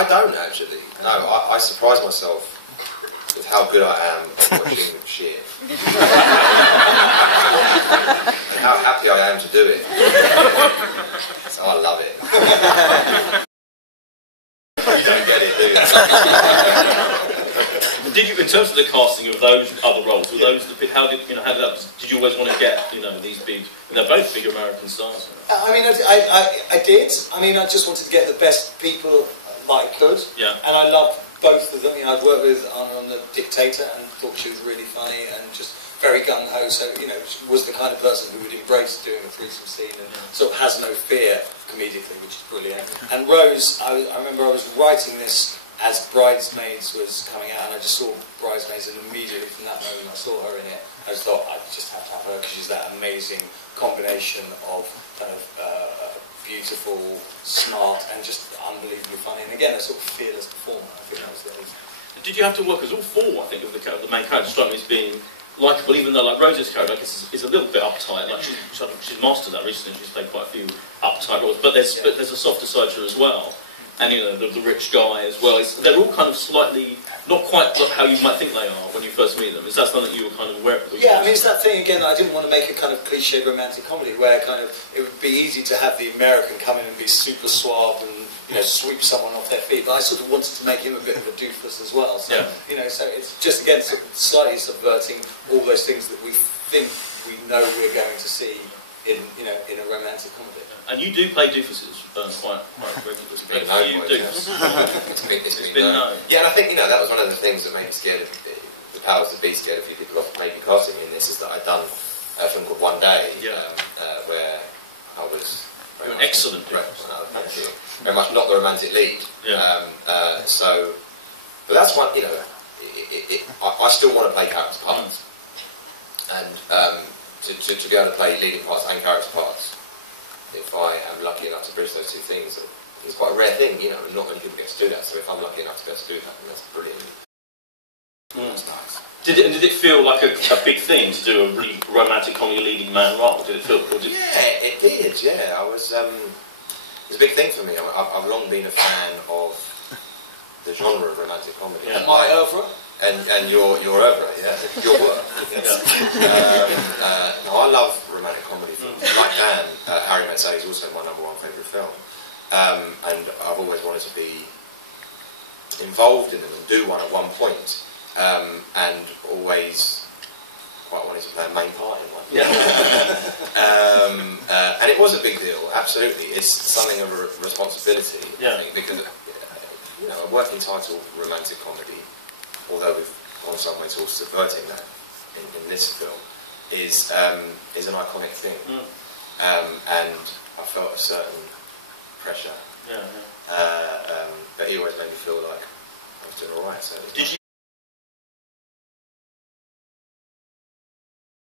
I don't actually. No, I surprise myself with how good I am at watching shit. And how happy I am to do it. So I love it. You don't get it, do you? Did you, in terms of the casting of those other roles, were those the big, how did that, did you always want to get, these big, they're both big American stars? I mean, I did. I mean, I just wanted to get the best people that I could. Yeah. And I loved both of them. I'd worked with Anna on The Dictator and thought she was really funny and just very gung-ho, so, she was the kind of person who would embrace doing a threesome scene and sort of has no fear comedically, which is brilliant. And Rose, I remember I was writing this as Bridesmaids was coming out, and I just saw Bridesmaids, and immediately from that moment I saw her in it. I just thought, I just have to have her, because she's that amazing combination of kind of beautiful, smart, and just unbelievably funny. And again, a sort of fearless performer. I think that was the reason. Did you have to work, because all four, I think, of the main characters strike me as being likeable, even though, like, Rose's character, I guess, is a little bit uptight. Like, she's mastered that recently. She's played quite a few uptight roles, but there's a softer side to her as well. And the rich guy as well. They're all kind of slightly, not quite how you might think they are when you first meet them. Is that something that you were kind of aware of? Yeah, I mean, it's that thing again that I didn't want to make a kind of cliche romantic comedy where kind of it would be easy to have the American come in and be super suave and sweep someone off their feet. But I sort of wanted to make him a bit of a doofus as well. So so it's just again sort of slightly subverting all those things that we think we know we're going to see in a romantic comedy. And you do play doofuses quite regularly. It's been known. Yeah, and I think that was one of the things that made me scared of the powers that be scared a few people off maybe casting me in this, is that I'd done a film called One Day, where I was you're an excellent thank you. Very much not the romantic lead. Yeah. But that's one. I still want to play character parts, and to be able to play leading parts and character parts. If I am lucky enough to bridge those two things, it's quite a rare thing, not many people get to do that, so if I'm lucky enough to be able to do that, then that's brilliant. That's nice. Did it feel like a big thing to do a really romantic comedy leading man role? Did it feel? Yeah, it did, yeah. It was a big thing for me. I've long been a fan of the genre of romantic comedy. Yeah. My oeuvre? And your oeuvre, yeah, your work. No, I love romantic comedy films. Like Dan, Harry Met Sally is also my #1 favourite film. And I've always wanted to be involved in them and do one at one point. And always quite wanted to play a main part in one. Yeah. And it was a big deal, absolutely. It's something of a responsibility, I think, because a working title romantic comedy, although we've gone some way towards subverting that in this film, is an iconic thing. And I felt a certain pressure. But he always made me feel like I was doing alright. So